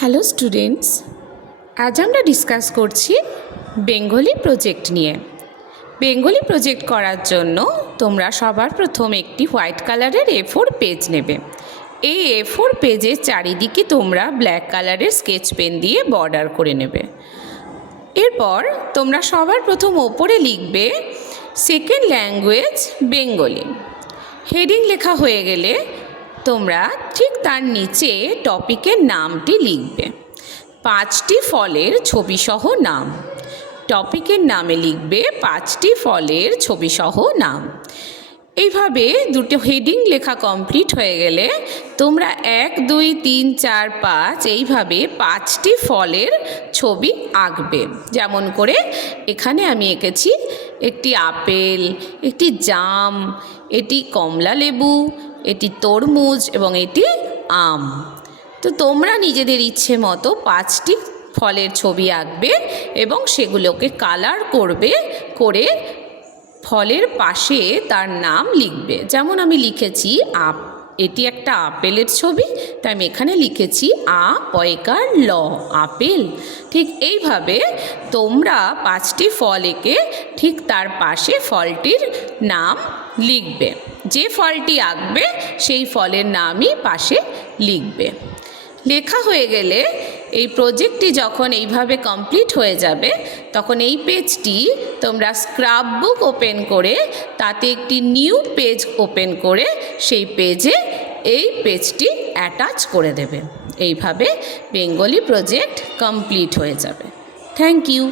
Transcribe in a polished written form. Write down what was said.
Hello students, আজ আমরা discuss করছি বেঙ্গলি প্রজেক্ট নিয়ে। বেঙ্গলি প্রজেক্ট করার জন্য তোমরা সবার প্রথম একটি হোয়াইট কালারের A4 পেজ নেবে। এই A4 পেজের চারিদিকে তোমরা ব্ল্যাক কালারের স্কেচ পেন দিয়ে বর্ডার করে নেবে। এরপর তোমরা সবার প্রথম ওপরে লিখবে সেকেন্ড ল্যাঙ্গুয়েজ বেঙ্গলি। হেডিং লেখা হয়ে গেলে তোমরা ঠিক তার নিচে টপিকের নামটি লিখবে। 5টি ফলের ছবিসহ নাম। টপিকের নামে লিখবে 5টি ফলের ছবিসহ নাম। এইভাবে দুটো হেডিং লেখা কমপ্লিট হয়ে গেলে তোমরা 1, 2, 3, 4, 5 এইভাবে 5টি ফলের ছবি আঁকবে। যেমন করে এখানে আমি এঁকেছি একটি আপেল, একটি জাম, এটি কমলা লেবু, এটি তরমুজ এবং এটি আম। তো তোমরা নিজেদের ইচ্ছে মতো 5টি ফলের ছবি আঁকবে এবং সেগুলোকে কালার করবে, করে ফলের পাশে তার নাম লিখবে। যেমন আমি লিখেছি এটি একটা আপেলের ছবি, তাই আমি এখানে লিখেছি আ পয়কার ল, আপেল। ঠিক এইভাবে তোমরা 5টি ফল এঁকে ঠিক তার পাশে ফলটির নাম লিখবে। যে ফলটি আঁকবে সেই ফলের নামই পাশে লিখবে। লেখা হয়ে গেলে এই প্রজেক্টটি যখন এইভাবে কমপ্লিট হয়ে যাবে তখন এই পেজটি তোমরা স্ক্রাব বুক ওপেন করে তাতে একটি নিউ পেজ ওপেন করে সেই পেজে এই পেজটি অ্যাটাচ করে দেবে। এইভাবে বেঙ্গলি প্রজেক্ট কমপ্লিট হয়ে যাবে। Thank you.